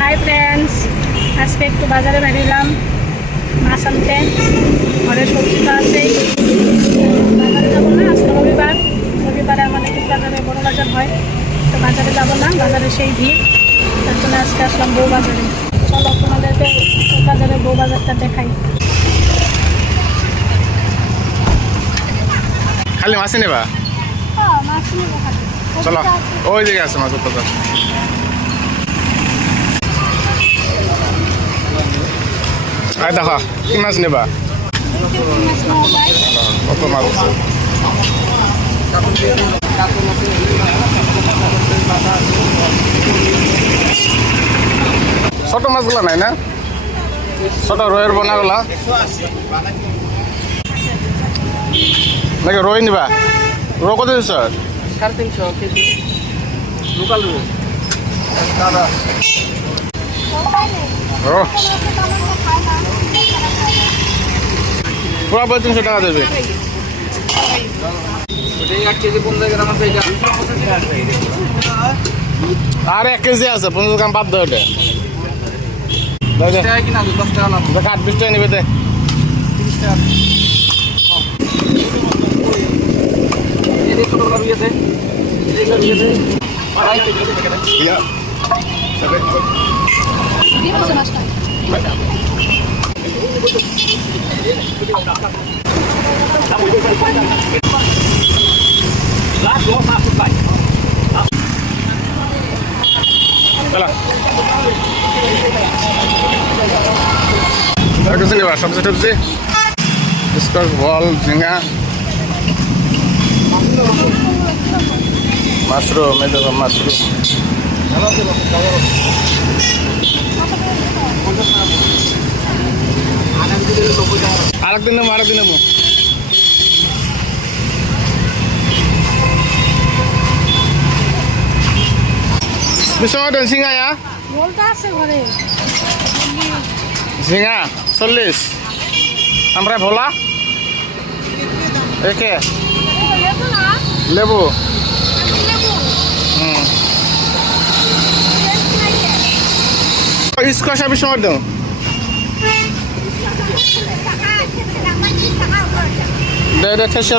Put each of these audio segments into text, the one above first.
Hi friends আজকে একটু বাজারে বেরিলাম। মাছ আনতে। ঘরে সবজি তো আছেই। বাজারে যাব না আজকে রবিবার। রবিবারে আমাদের বাজারে বড় বাজার হয়। তো বাজারে যাব না বাজারে সেই ভিড়। তার জন্য আজকে আসলাম বউ বাজারে। চলো তোমাদেরকে বাজারে বউ বাজারটা দেখাই। খালি হ্যাঁ মাছ নেব খালি। চলো। ওই দিকে আছে মাছ উত্তর আয় দেখো কি মাছ নেবা? কত মাছ ছোট মাছগুলো নাই না? ছোট রয়ের বনাগুলা। নাকি রই নিবা? রো কত দিছ? সাড়ে তিনশো কেজি। Local rho. পুরা তিনশো টাকা দেবে আর এক কেজি আছে, পনেরো গ্রাম বাদ দেয় ওটা আট বিশ টাকা নিবে দে। তিরিশ টাকা এদিকে ছোটো রুই আছে এদিকে রুই আছে আড়াই কেজি ইয়া দিয়ে বসে মাছটা চলো আর কিছু নেবা সবজি টবজি স্কোয়াশ বল ঝিঙ্গা মাশরুম মাশরুম আরেকদিন নেব আরেকদিন নেব। বিশ্বনাথ ঝিঙ্গা ইয়া? বলতে আছে ঘরে। ঝিঙা চল্লিশ। আমরা ভোলা। একে লেবু। হুম। স্কোয়াশ আমি সময় দাও দে দে ঠেসে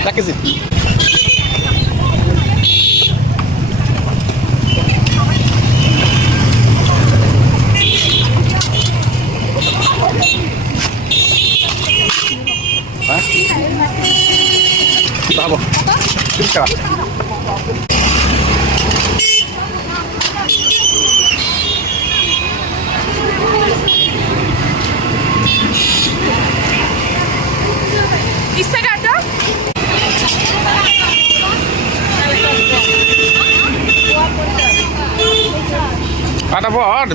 রাখিছি হ্যাঁ যাব তিরিশ টাকা ইচ্ছে কাটো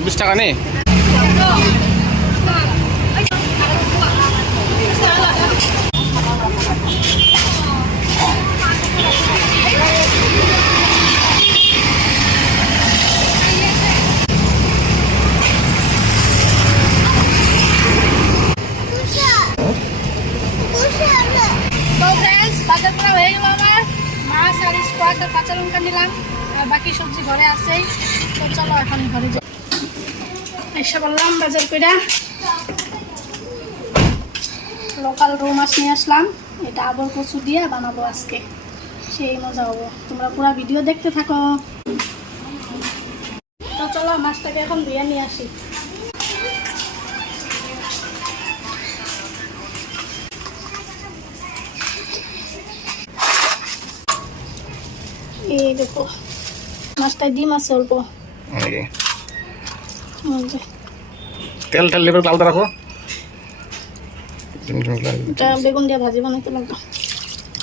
কাটা পর বিশ টাকা করা হয়ে মাছ আর কাঁচা লঙ্কা নিলাম। আর বাকি সবজি ঘরে আছেই তো চলো এখন ঘরে যাই। এসে বললাম বাজার করে লোকাল রৌ মাছ নিয়ে আসলাম। এটা আবর কচু দিয়ে বানাবো আজকে। সেই মজা হব। তোমরা পুরো ভিডিও দেখতে থাকো। তো চলো মাছটাকে এখন ধুয়ে নিয়ে আসি। এই দেখো মাছটায় ডিম আছে অল্প। তেল টেল লিভার আলাদা রাখো বেগুন দিয়ে ভাজি বানাইতে লাগবে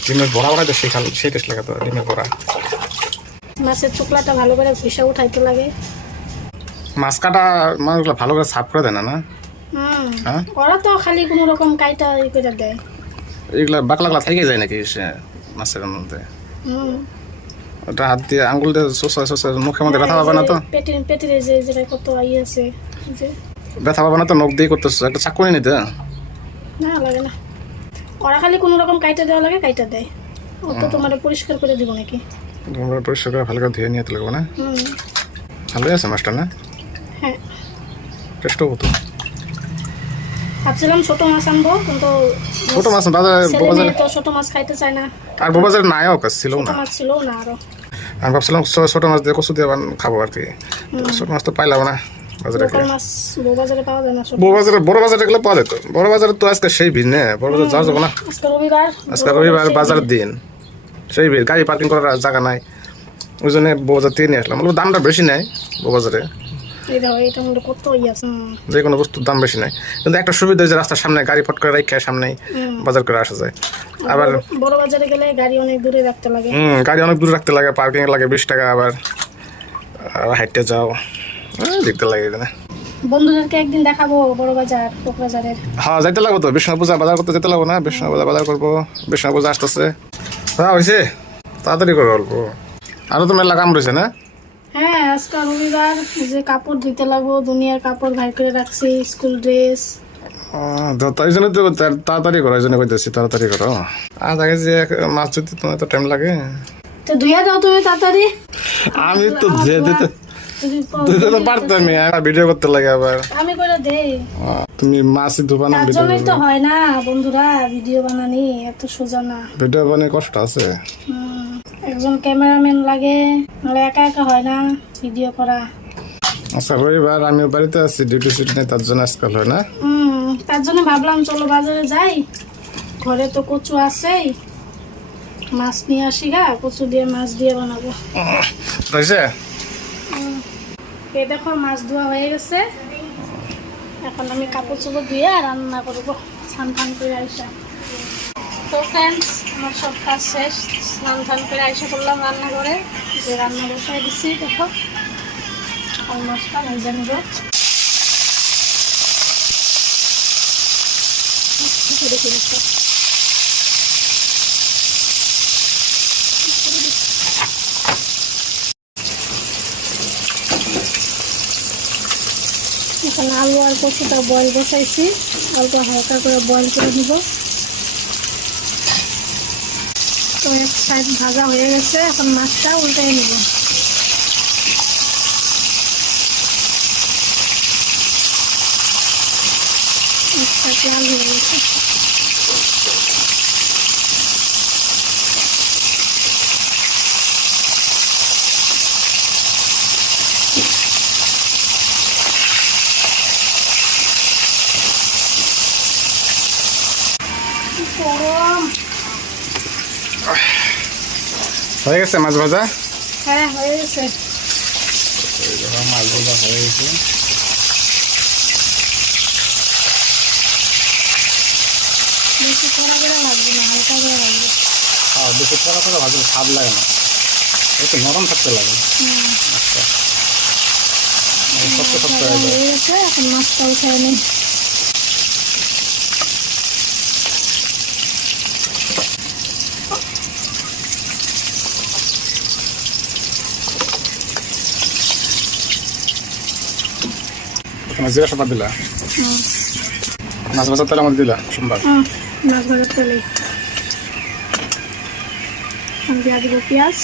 ডিমের বড়া বড়া সেই খাল সেই টেস্ট লাগে তো ডিমের বড়া। মাছের চোকলাটা ভালো করে ঘুষে উঠাইতে লাগে। মাছ কাটা মাছগুলো ভালো করে সাফ করে দেয় না না? ওরা তো খালি কোনো রকম কাইটা ই করে দেয় এগুলা বাকলাগুলা থেকে যায় নাকি মাছের মধ্যে? ওটা হাত দিয়ে আঙ্গুল দিয়ে শোষা শোষা মুখের মধ্যে ব্যথা না তো? পেটের পেটের যে যেটা কত আই আছে যে। ব্যথা পাবে না তো নখ দিয়ে করতেছো। একটা চাকুনি নিতে না লাগে না। ওরা খালি কোনো রকম কাইটা দেওয়া লাগে কাইটা দেয়। ও তো তোমার পরিষ্কার করে দিব নাকি? তোমরা পরিষ্কার করে ভালো করে ধুয়ে নিয়ে লাগবে না? হুম। ভালোই আছে মাছটা না? হ্যাঁ। টেস্ট হব তো। ভাবছিলাম ছোট মাছ আনব কিন্তু ছোট মাছ বাজারে বাজারে তো ছোট মাছ খাইতে চায় না। আর বাজারে কাজ ছিল না। মাছ ছিল না আরও। আমি ভাবছিলাম ছোট মাছ দিয়ে কচু দিয়ে খাব আর কি। ছোট মাছ তো পাইলাম না। বড় বাজারে গেলে পাওয়া যেত বড় বাজারে তো আজকে সেই ভিড় না বড় বাজার যাওয়া যাব না। আজকে রবিবার দিন। সেই ভিড় গাড়ি পার্কিং করার জায়গা নাই। ওই জন্য বাজার থেকে নিয়ে আসলাম। দামটা বেশি নেয় যে কোনো বস্তুর দাম বেশি নেয়। কিন্তু একটা সুবিধা যে রাস্তার সামনে গাড়ি ফট করে রেখে সামনেই হুম। বাজার করে আসা যায়। আবার বড়- বড় বাজারে গেলে গাড়ি অনেক দূরে রাখতে লাগে। হুম গাড়ি অনেক দূর রাখতে লাগে পার্কিং লাগে বিশ টাকা আবার আর হাইটে যাও। দেখতে লাগে এখানে। বন্ধুদেরকে একদিন দেখাবো বড় বাজার কোকরাজারের হ্যাঁ যাইতে লাগবো তো। বিষ্ণু পূজা বাজার করতে যেতে লাগবো না? বিষ্ণু পূজা বাজার করব। বিষ্ণু পূজা আসতেছে। হ্যাঁ হয়েছে তাড়াতাড়ি করে অল্প। আরও তো মেলা কাম রয়েছে না? হ্যাঁ আজকাল রবিবার যে কাপড় দিতে লাগবো দুনিয়ার কাপড় ভাই করে রাখছি স্কুল ড্রেস। তাই জন্য তো তাড়াতাড়ি করো এই জন্য কইতেছি তাড়াতাড়ি করো। আগে যে মাছ ধুতে তোমার তো টাইম লাগে। তো ধুইয়া দাও তুমি তাড়াতাড়ি। আমি তো ধুয়ে দিতে যদি তো পারতামই আর ভিডিও করতে লাগে আবার। আমি করে দেই। তুমি মাছই ধুবা না ভিডিও জন্যই তো হয় না বন্ধুরা ভিডিও বানানি এত সোজা না। ভিডিও কষ্ট আছে? একজন ক্যামেরাম্যান লাগে নাহলে একা একা হয় না ভিডিও করা। আচ্ছা রবিবার আমিও বাড়িতে আছি ডিউটি সিটি নেই তার জন্য আজকাল হয় না। তার জন্য ভাবলাম চলো বাজারে যাই। ঘরে তো কচু আছেই। মাছ নিয়ে আসি গা কচু দিয়ে মাছ দিয়ে বানাবো। এই দেখো মাছ ধোয়া হয়ে গেছে। এখন আমি কাপড় চোপড় ধুয়ে রান্না করব, স্নান টান করে আইসা। তো ফ্রেন্ডস আমার সব কাজ শেষ। স্নান টান করে আইসা করলাম রান্না করে যে রান্না বসাই দিচ্ছি দেখো। অলমোস্ট ভেজে নেব। দেখি, দেখো। এখন আলু আর কচুটা বয়েল বসাইছি। অল্প হালকা করে বয়েল করে দিব তো এক সাইড ভাজা হয়ে গেছে, এখন মাছটা উল্টাই নিব। লাল হয়ে গেছে গরম হয়ে গেছে মাছ ভাজা? হ্যাঁ হয়ে গেছে। মাছ ভাজা হয়ে গেছে বেশি কড়া করে ভাজবো না হালকা করে ভাজবো। হ্যাঁ বেশি কড়া করে ভাজলে স্বাদ লাগে না। একটু নরম থাকতে লাগে। আচ্ছা। শক্ত শক্ত হয়ে যায়। এখন মাছটা উঠে নিই। জিরা সাপাত দিলা? মাছ ভাজার তেল আমাদের দিলা সোমবার? মাছ ভাজার তেলে আমি দিয়ে দেবো পেঁয়াজ।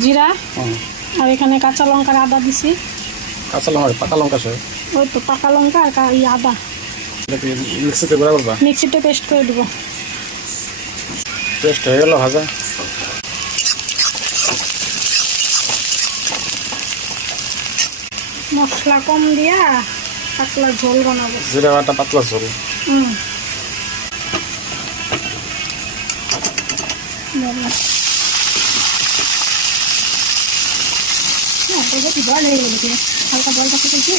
জিরা আর এখানে কাঁচা লঙ্কার আদা দিছি। কাঁচা লঙ্কা পাকা লঙ্কা সে ওই তো পাকা লঙ্কা আর কা- আদা। মিক্সিতে মিক্সিতে পেস্ট করে দেবো। পেস্ট হয়ে গেল ভাজা। মশলা কম দিয়া পাতলা ঝোল বানাবো। জিরা বাটা পাতলা ঝোল। হুম। বাবা। না, ওটা কি? বল। হালকা বলটা ফুটেছে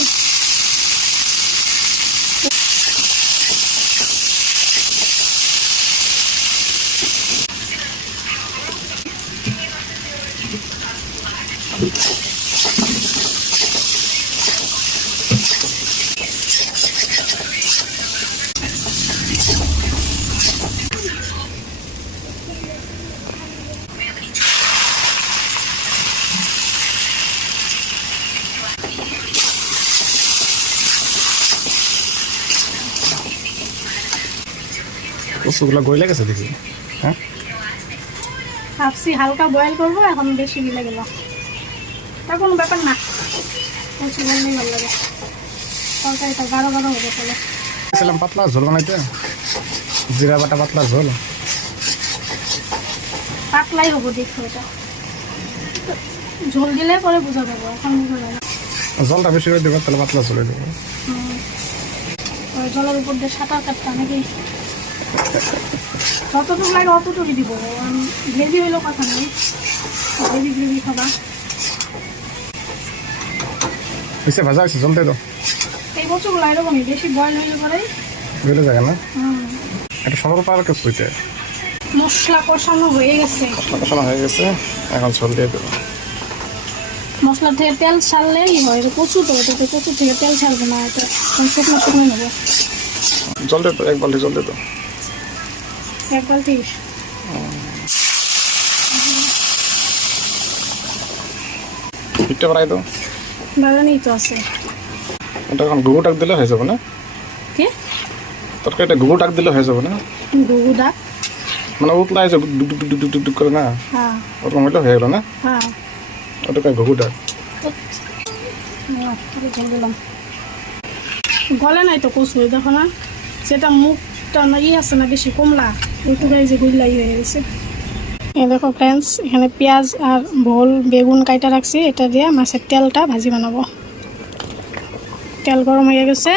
কচুগুলো গইলে গেছে দেখি। হ্যাঁ? ভাবছি হালকা বয়েল করব এখন বেশি গিলে গেল। তা কোনো ব্যাপার না। কচু বললেই ভালো লাগে। তরকারিটা গাঢ় গাঢ় হবে তাহলে ছিলাম পাতলা ঝোল বানাইতে। জিরা বাটা পাতলা ঝোল। পাতলাই হব দেখো এটা ঝোল দিলে পরে বোঝা যাব এখন বোঝা যাবে। জলটা বেশি করে দেবো তাহলে পাতলা চলে দেবো জলের উপর দিয়ে সাঁতার কাটতাম নাকি? যতটুকু লাগে অতটুকুই দিব। গ্রেভি হইলেও কথা নেই গ্রেভি গ্রেভি খাবা। হয়েছে ভাজা হয়েছে জল দিয়ে দাও। এই কচুগুলো এরকমই বেশি বয়েল হইলে পরেই গইলে যাবে না? হুম, একটা সরল পাওয়ার কিছু হইতে। মশলা কষানো হয়ে গেছে। মশলা কষানো হয়ে গেছে এখন ঝোল দিয়ে দেবো। মশলা থেকে তেল ছাড়লেই হয় এটা কচু তো এটা কচু থেকে তেল ছাড়বে না এটা শুকনো শুকনো নেব। জল দিয়ে দাও এক বালতি জল দিয়ে দাও। এক বালতি হিটটা বাড়াই দাও। বাগানেই তো আছে। ওটা এখন গুগু টাক দিলে হয়ে যাবে না? কি? তরকারিটা গুগু টাক দিলে হয়ে যাবে না? গুগু ডাক? মানে উতলা হয়েছে ডুক ডুক ডুক ডুক ডুক ডুক করে না? হ্যাঁ। ওরকম হইলে হয়ে গেল না? হ্যাঁ। ওটাকে ডাক। গলে নাই তো কচু দেখো না। সেটা মুখটা না ই আছে না বেশি কমলা। ওইটুকাই যে গুল্লাই হয়ে গেছে। এই দেখো ফ্রেন্ডস এখানে পেঁয়াজ আর ভোল, বেগুন কাইটা রাখছি। এটা দিয়ে মাছের তেলটা ভাজি বানাবো। তেল গরম হয়ে গেছে।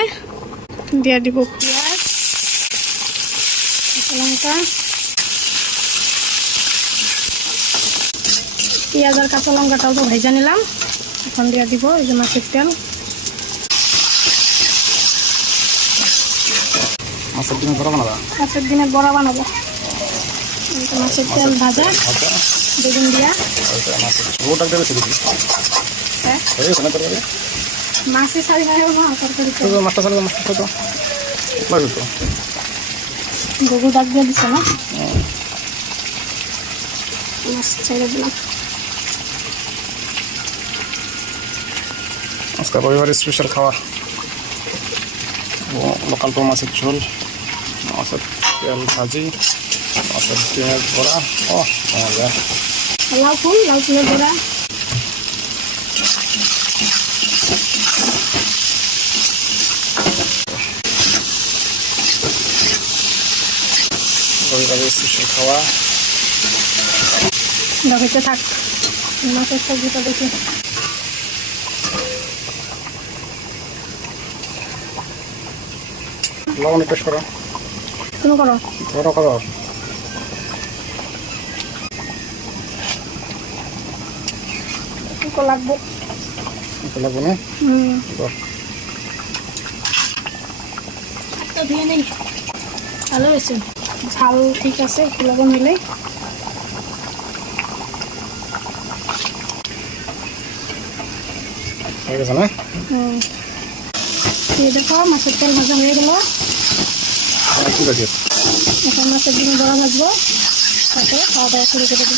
দিয়ে দিব পেঁয়াজ লঙ্কা। পেঁয়াজ আর কাঁচা লঙ্কাটাও তো ভেজে নিলাম। এখন দিয়ে দিব এই যে মাছের তেল। মাছের ডিম করা বানাবা? মাছের দিনে বড়া বানাবো। মাছের তেল ভাজা বেগুন দিয়া। মাছের টাক দেবে হ্যাঁ? হয়ে গেছে না তরকারি? মাছে ছাড়ি না না তরকারি মাছটা চালে মাছটা খাই তো লাগবে তো। গগু ডাক দিয়ে দিছে না? মাছ ছেড়ে দিলাম। আজকে রবিবারের স্পেশাল খাওয়া। লোকাল তো মাছের ঝোল। মাছের তেল ভাজি মাছের ডিমের বড়া ও মজা লাউ ফুল লাউ ফুলের স্পেশাল খাওয়া দেখতে থাক মাছের সবজিটা দেখি লবণ টেস্ট করো তুমি করো। ধরো করো। লাগবো। লাগবে না? হুম। দিয়ে নেই। ভালো হয়েছে। ঝাল ঠিক আছে লবণ দিলেই হয়ে গেছে না? দেখো মাছের তেল ভাজা হয়ে গেল। আর কি বাকি এখন মাছের দিনে বড়া ভাজবো তারপরে খাওয়া দাওয়া শুরু করে দেবো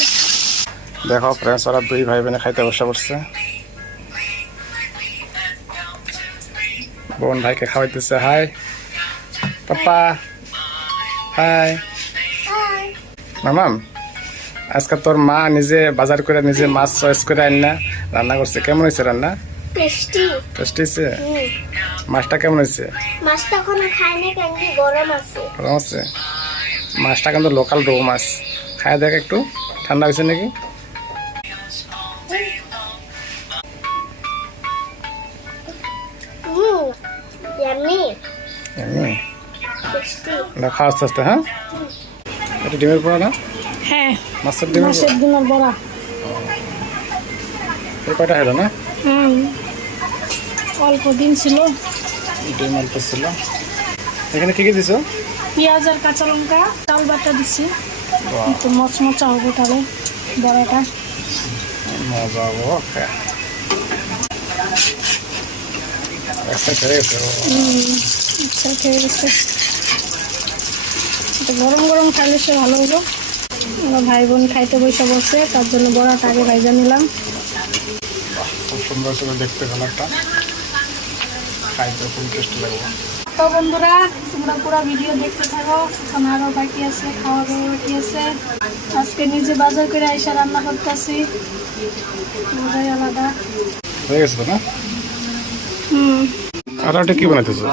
দেখো ফ্রেন্ডস ওরা দুই ভাই বোনে খাইতে বসে পড়ছে। বোন ভাইকে খাওয়াইতেছে হাই পাপা হাই মামাম আজকে তোর মা নিজে বাজার করে নিজে মাছ চয়েস করে আননা রান্না করছে। কেমন হয়েছে রান্না? টেস্টি টেস্টি মাছটা কেমন হয়েছে? মাছটা এখনও খাইনি কেন কি গরম আছে। ভালো আছে? মাছটা কিন্তু লোকাল রৌ মাছ। খাই দেখ একটু ঠান্ডা হয়েছে নাকি? দেখো আস্তে আস্তে হ্যাঁ? এটা ডিমের পোড়া না? হ্যাঁ। মাছের ডিমের পোড়া কয়টা হলো না? অল্প দিন ছিল। ডিম অল্প ছিল। এখানে কি কি দিছো? পেঁয়াজ আর কাঁচা লঙ্কা চাল বাটা দিছি। একটু মচমচা হবে তাহলে বড়াটা। মজা হব গরম গরম খাইলে সে ভালো হলো। আমার ভাই বোন খাইতে বসে বসে তার জন্য বড়াটা আগে ভাইজা নিলাম। খুব সুন্দর দেখতে কালারটা। খাইতে খুব টেস্টি লাগবে তো বন্ধুরা তোমরা পুরো ভিডিও দেখতে থাকো। এখন আরও বাকি আছে খাওয়া দাওয়া বাকি আছে। আজকে নিজে বাজার করে আইসা রান্না করতেছি। মজাই আলাদা। হয়ে গেছে না? হুম। আর ওটা কি বানাইতেছো?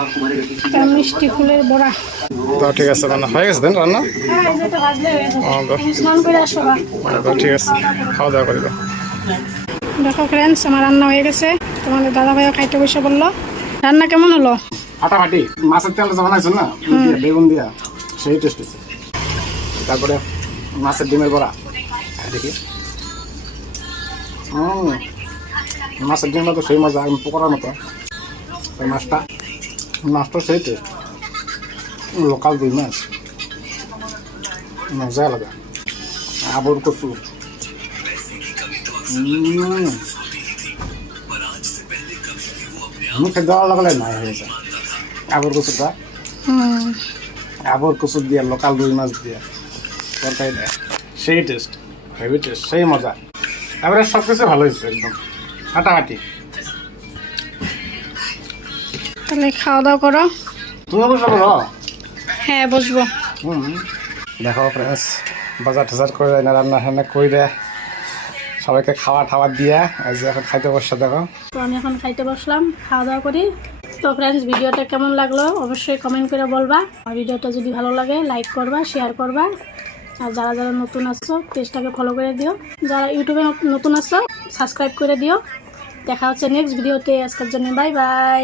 একটা মিষ্টি ফুলের বড়া। তো ঠিক আছে রান্না হয়ে গেছে দেন রান্না? হ্যাঁ ঠিক আছে। খাওয়া দাওয়া দেখো ফ্রেন্ডস আমার রান্না হয়ে গেছে। তোমাদের দাদা ভাইও খাইতে বসে বলল। রান্না কেমন হলো? ফাটাফাটি। মাছের তেল যে বানাইছো না বেগুন দিয়া সেই টেস্ট আছে তারপরে মাছের ডিমের বড়া। দেখি। হুম, মাছের ডিমটা তো সেই মজা পকোড়ার মতো। মাছটা মাছটা সেই টেস্ট লোকাল দুই মাছ। মজা আলাদা। আবর কচু। মুখে দেওয়া লাগলে নাই হয়ে যায়। আবর কচুটা আবর কচু দিয়ে লোকাল রুই মাছ দিয়ে। তরকারি দেয় সেই টেস্ট হেভি টেস্ট সেই মজা। এবারে সব কিছু ভালো হয়েছে একদম। হাঁটাহাঁটি। তাহলে খাওয়া দাওয়া করো? তুমি বসে বলো হ্যাঁ বসবো। হুম। দেখো ফ্রেন্ডস বাজার টাজার করে রান্না টান্না করে দেয় সবাইকে খাওয়া টাওয়া দিয়ে, এই যে এখন খাইতে বসে দেখো। তো আমি এখন খাইতে বসলাম, খাওয়া দাওয়া করি। তো ফ্রেন্ডস ভিডিওটা কেমন লাগল? অবশ্যই কমেন্ট করে বলবা। আর ভিডিওটা যদি ভালো লাগে লাইক করবা শেয়ার করবা। আর যারা যারা নতুন আসছো পেজটাকে ফলো করে দিও। যারা ইউটিউবে নতুন আসছো সাবস্ক্রাইব করে দিও। দেখা হচ্ছে নেক্সট ভিডিওতে। আজকের জন্য বাই বাই